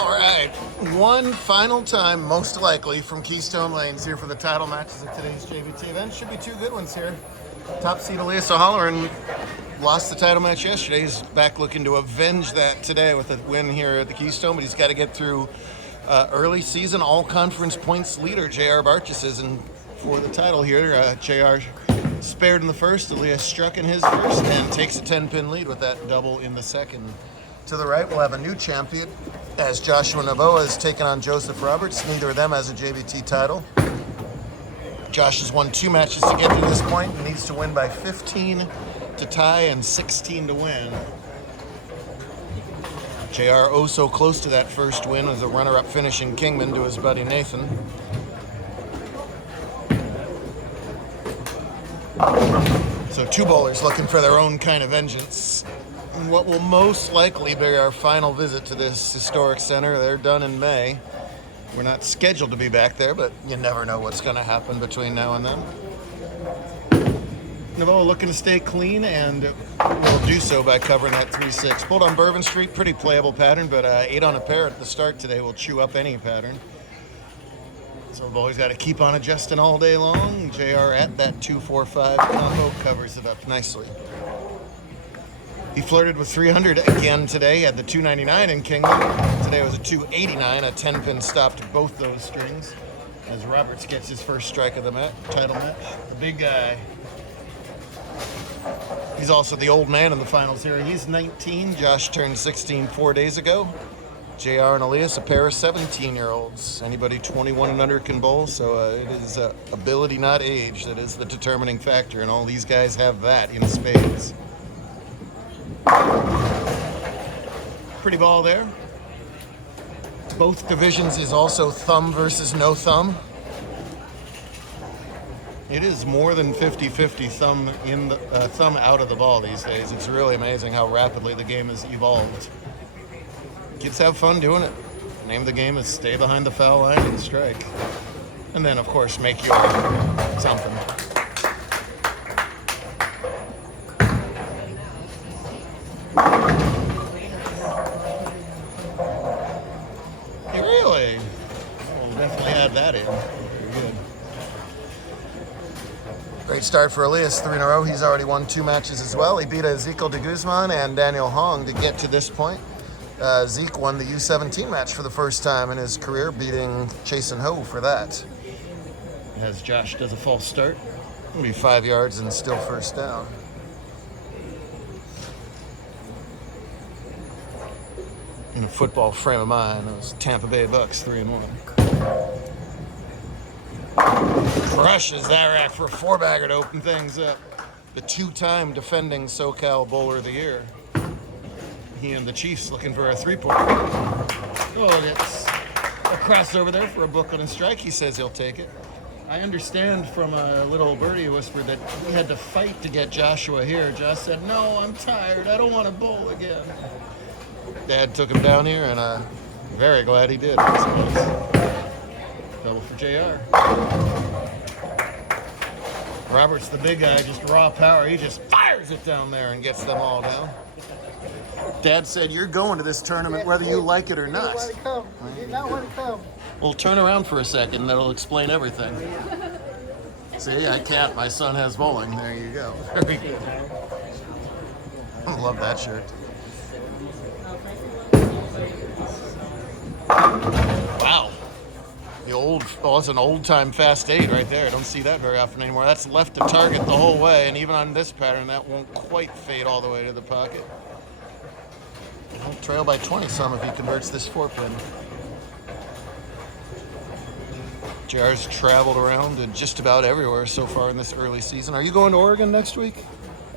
All right, one final time, most likely, from Keystone Lanes here for the title matches of today's JBT event. Should be two good ones here. Top seed Elias O'Halloran lost the title match yesterday. He's back looking to avenge that today with a win here at the Keystone, but he's got to get through early season all-conference points leader J.R. Barchis and for the title here. J.R. spared in the first, Elias struck in his first, and takes a 10-pin lead with that double in the second. To the right, we'll have a new champion as Joshua Novoa is taking on Joseph Roberts. Neither of them has a JBT title. Josh has won 2 matches to get to this point and needs to win by 15 to tie and 16 to win. JR oh so close to that first win as a runner-up finish in Kingman to his buddy Nathan. So 2 bowlers looking for their own kind of vengeance. What will most likely be our final visit to this historic center. They're done in May. We're not scheduled to be back there, but you never know what's going to happen between now and then. Novoa looking to stay clean, and will do so by covering that 3-6. Pulled on Bourbon Street, pretty playable pattern, but 8 on a pair at the start today will chew up any pattern. So we've always got to keep on adjusting all day long. JR at that 2-4-5 combo covers it up nicely. He flirted with 300 again today at the 299 in Kingman. Today was a 289, a 10-pin stopped both those strings as Roberts gets his first strike of the title match. The big guy. He's also the old man in the finals here. He's 19. Josh turned 16 4 days ago. JR and Elias, a pair of 17-year-olds. Anybody 21 and under can bowl, so it is ability, not age, that is the determining factor, and all these guys have that in spades. Pretty ball there. Both divisions is also thumb versus no thumb. It is more than 50-50 thumb in the thumb out of the ball these days. It's really amazing how rapidly the game has evolved. Kids have fun doing it. The name of the game is stay behind the foul line and strike. And then, of course, make your something. Really? We'll definitely add that in. Very good. Great start for Elias, 3 in a row. He's already won 2 matches as well. He beat Ezekiel de Guzman and Daniel Hong to get to this point. Zeke won the U17 match for the first time in his career, beating Chasen Ho for that. As Josh does a false start, it'll be 5 yards and still first down. In a football frame of mind, those Tampa Bay Bucks 3-1. Crushes that rack for a 4-bagger to open things up. The 2-time defending SoCal Bowler of the Year. He and the Chiefs looking for a 3-pointer. Oh, it's a crossover there for a book on a strike. He says he'll take it. I understand from a little birdie whisper that he had to fight to get Joshua here. Josh said, "No, I'm tired. I don't want to bowl again." Dad took him down here, and very glad he did. Double for JR. Roberts, the big guy, just raw power. He just fires it down there and gets them all down. Dad said, "You're going to this tournament whether you like it or not." You did not want to come. Well, turn around for a second. That'll explain everything. See, I can't. My son has bowling. There you go. Very good. I love that shirt. Wow. That's an old-time fast 8 right there. I don't see that very often anymore. That's left to target the whole way, and even on this pattern, that won't quite fade all the way to the pocket. He'll trail by 20-some if he converts this 4-pin. JR's traveled around to just about everywhere so far in this early season. Are you going to Oregon next week?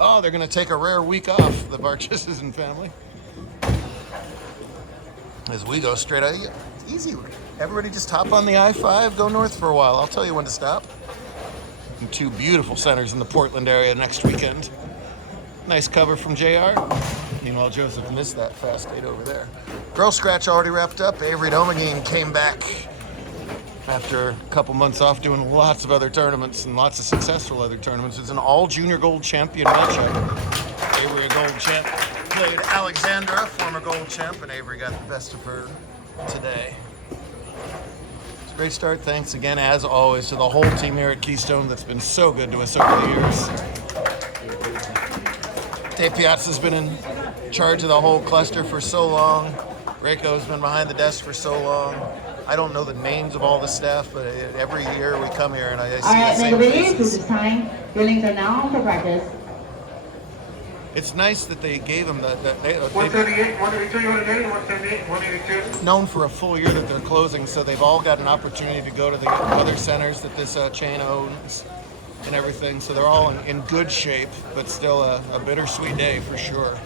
Oh, they're going to take a rare week off, the Barchis and family. As we go straight out, it's easy. Everybody just hop on the I-5, go north for a while. I'll tell you when to stop. And 2 beautiful centers in the Portland area next weekend. Nice cover from JR. Meanwhile, Joseph missed that fast 8 over there. Girl scratch already wrapped up. Avery Domagine came back after a couple months off doing lots of other tournaments and lots of successful other tournaments. It's an all-junior gold champion matchup. Avery, a gold champ, played Alexandra, former gold champ, and Avery got the best of her today. It's a great start. Thanks again, as always, to the whole team here at Keystone that's been so good to us over the years. Dave Piazza's been in charge of the whole cluster for so long. Reiko's been behind the desk for so long. I don't know the names of all the staff, but every year we come here and I see the same faces. This is time. Drillings are now for practice. It's nice that they gave them the 138, 182, 178, 182. known for a full year that they're closing, so they've all got an opportunity to go to the other centers that this chain owns and everything. So they're all in good shape, but still a bittersweet day for sure.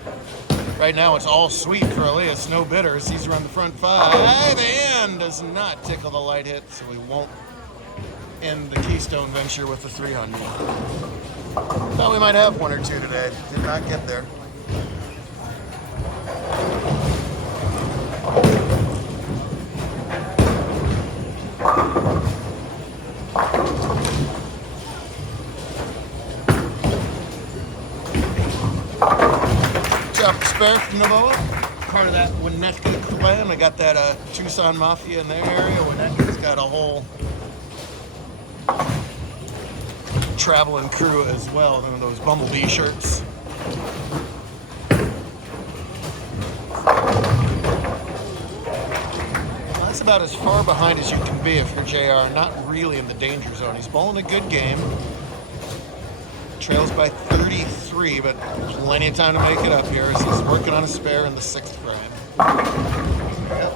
Right now it's all sweet for Elias, no bitters. He's run the front 5 and does not tickle the light hit, so we won't end the Keystone venture with the 300. Thought we might have one or two today. Did not get there. Top spare from Novoa. Part of that Winnetka clan. I got that Tucson Mafia in their area. Winnetka's got a whole traveling crew as well. One of those bumblebee shirts. Well, that's about as far behind as you can be if you're JR. Not really in the danger zone. He's bowling a good game. Trails by 33, but plenty of time to make it up here as he's working on a spare in the 6th frame. Yep.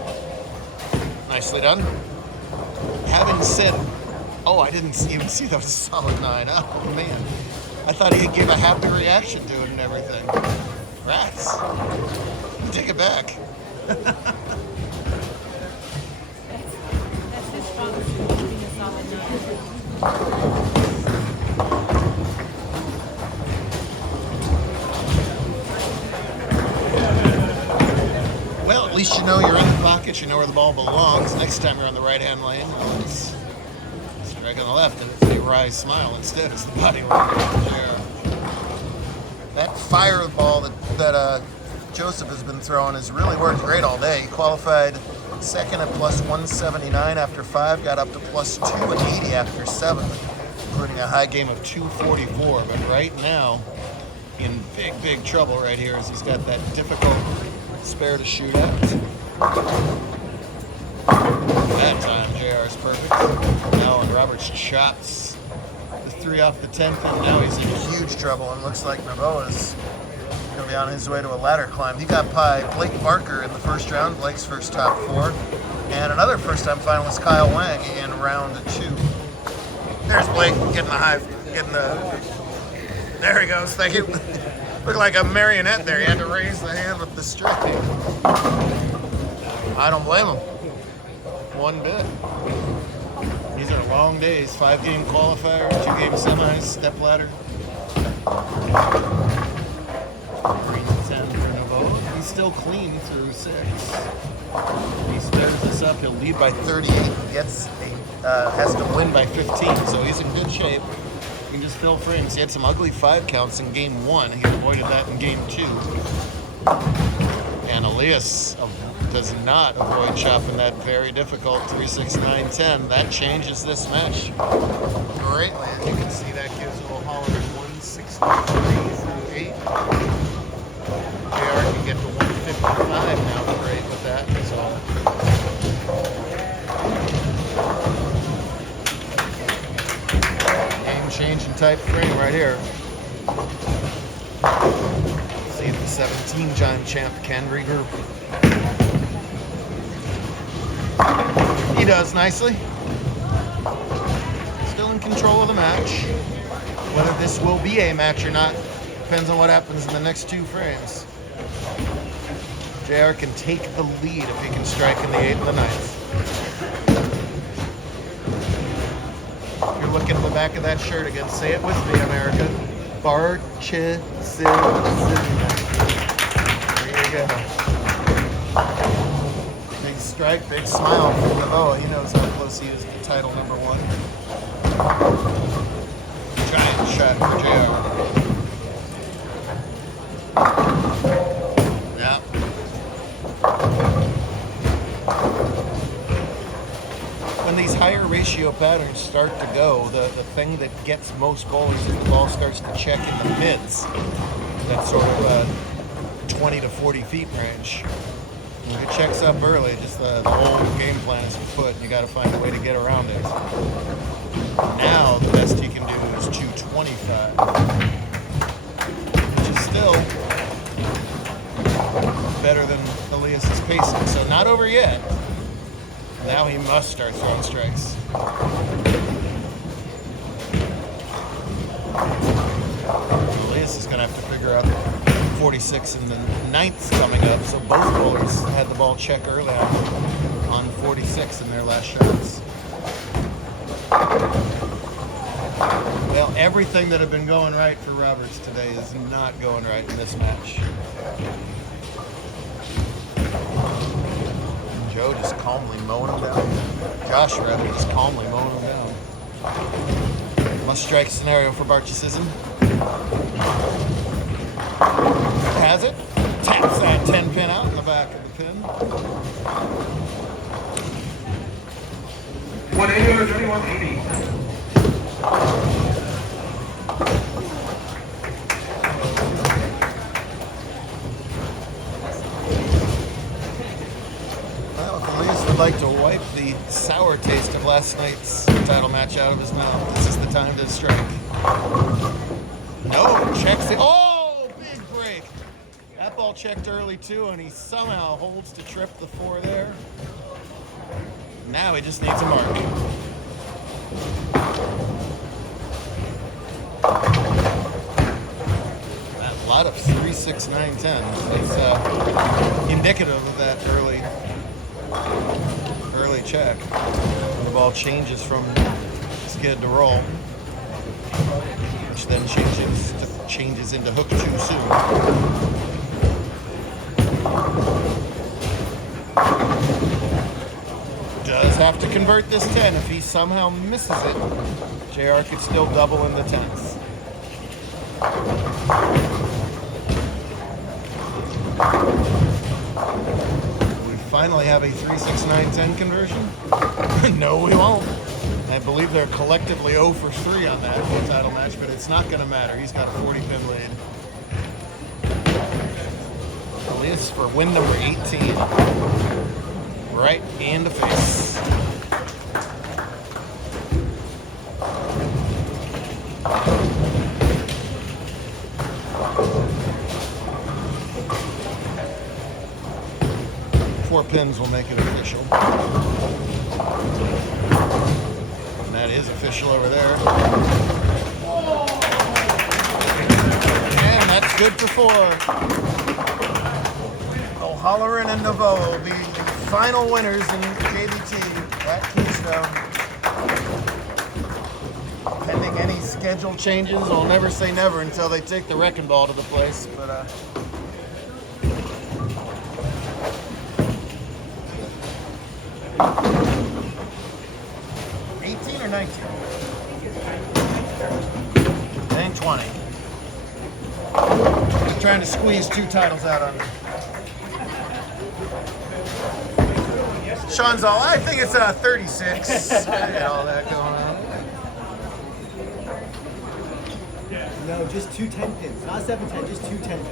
Nicely done. Having said, oh, I didn't even see that was a solid 9. Oh, man. I thought he'd give a happy reaction to it and everything. Rats. Take it back. That's his strong suit, being a solid 9. Well, at least you know you're in the pocket, you know where the ball belongs. Next time you're on the right-hand lane, it's strike on the left, and it's a wry smile instead. It's the body line. That fire ball that Joseph has been throwing has really worked great all day. He qualified second at plus 179 after 5, got up to plus 280 after 7, including a high game of 244. But right now, in big trouble right here as he's got that difficult spare to shoot at. That time, JR is perfect. Now on Roberts chops the 3 off the 10th, and now he's in huge trouble, and looks like Novoa's going to be on his way to a ladder climb. He got by Blake Barker in the first round, Blake's first top 4, and another first-time finalist, Kyle Wang, in round 2. There's Blake getting the high, there he goes, thank you. Looked like a marionette there. He had to raise the hand with the strike. I don't blame him. One bit. These are long days. 5-game qualifier, 2-game semis, step ladder. Green 10 for Novoa. He's still clean through 6. He spares this up. He'll lead by 38. Has to win by 15, so he's in good shape. You can just fill frames. He had some ugly 5 counts in game 1. He avoided that in game 2. And Elias does not avoid chopping that very difficult 3-6-9-10. That changes this match greatly. As you can see, that gives O'Holler 163 through 8. JR can get to 155 now for 8 with that. So. Changing type frame right here. See the 17-time champ can regroup. He does nicely. Still in control of the match. Whether this will be a match or not depends on what happens in the next 2 frames. JR can take the lead if he can strike in the 8th and the 9th. Looking at the back of that shirt again. Say it with me, America. Barchisian. There you go. Big strike, big smile from Novoa. He knows how close he is to title number 1. Giant shot for JR. Yeah. higher ratio patterns start to go, the thing that gets most bowlers is the ball starts to check in the mids. That sort of 20 to 40 feet range. When it checks up early, just the whole game plan is afoot, and you got to find a way to get around it. Now, the best you can do is 225, which is still better than Elias's pacing. So not over yet. Now he must start throwing strikes. Elias is going to have to figure out 46 in the ninth coming up. So both bowlers had the ball check early on 46 in their last shots. Well, everything that had been going right for Roberts today is not going right in this match. Joe just calmly mowing him down. Josh, rather, just calmly mowing him down. Must strike scenario for Barchesism. Has it. Taps that 10 pin out in the back of the pin. 180 or 3180. Like to wipe the sour taste of last night's title match out of his mouth. This is the time to strike. No, checks it. Oh, big break. That ball checked early too, and he somehow holds to trip the 4 there. Now he just needs a mark. A lot of 3, 6, 9, 10. It's indicative of that early check. The ball changes from skid to roll, which then changes into hook too soon. Does have to convert this 10. If he somehow misses it, JR could still double in the 10s. Finally have a 3, 6, 9, 10 conversion? No, we won't. I believe they're collectively 0 for 3 on that whole title match, but it's not going to matter. He's got a 40-pin lead. Elias for win number 18. Right in the face. Four pins will make it official. And that is official over there. And that's good for 4. O'Halloran and Naveau will be the final winners in JBT at Keystone. Pending any schedule changes, I'll never say never until they take the wrecking ball to the place. But 18 or 19? And 20. I'm trying to squeeze 2 titles out on me. Sean's all, I think it's 36. And all that going on. No, just 2 10 pins. Not 7 10, just 2 10 pins.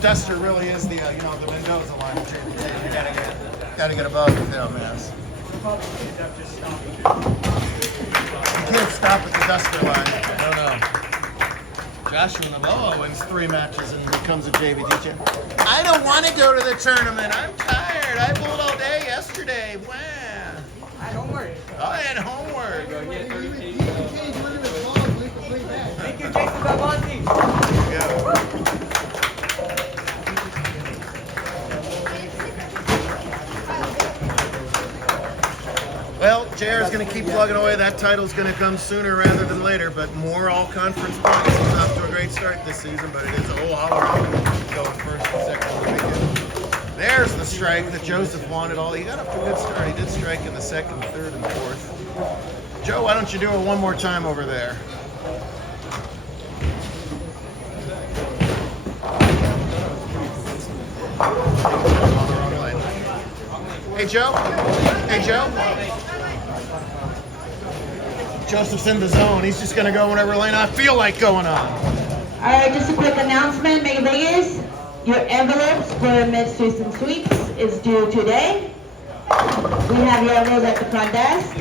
Duster really is the the Mendoza line of JBT. You gotta get above the film, yes. You can't stop at the Duster line. No. Joshua Naveau wins 3 matches and becomes a JBT champ. I don't want to go to the tournament. I'm tired. I bowled all day yesterday. Wow. I had homework. I had homework. Thank you, Jason Babonzi. There you go. Well, JR is going to keep plugging away. That title's going to come sooner rather than later, but more all-conference points. He's off to a great start this season, but it is a whole O'Halloran going first and second on the weekend. There's the strike that Joseph wanted. He got up to a good start. He did strike in the second, third, and fourth. Joe, why don't you do it one more time over there? Joe? Hey, Joe? Joseph's in the zone. He's just going to go whenever lane I feel like going on. All right, just a quick announcement, Mega Vegas. Your envelopes for mid-season sweeps is due today. We have your envelopes at the front desk.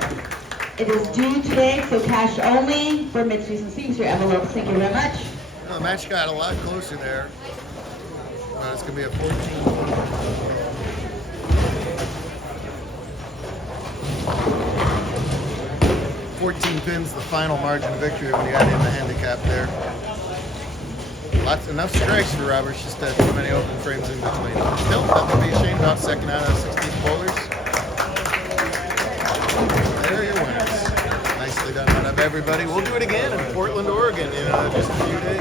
It is due today, so cash only for mid-season sweeps. Your envelopes. Thank you very much. The match got a lot closer there. It's going to be a 14. 14 pins, the final margin of victory when you add in the handicap there. Enough strikes for Roberts, just too many open frames in between. Still, nothing to be ashamed about. Second out of 16 bowlers. There are your winners. Nicely done, everybody. We'll do it again in Portland, Oregon in just a few days.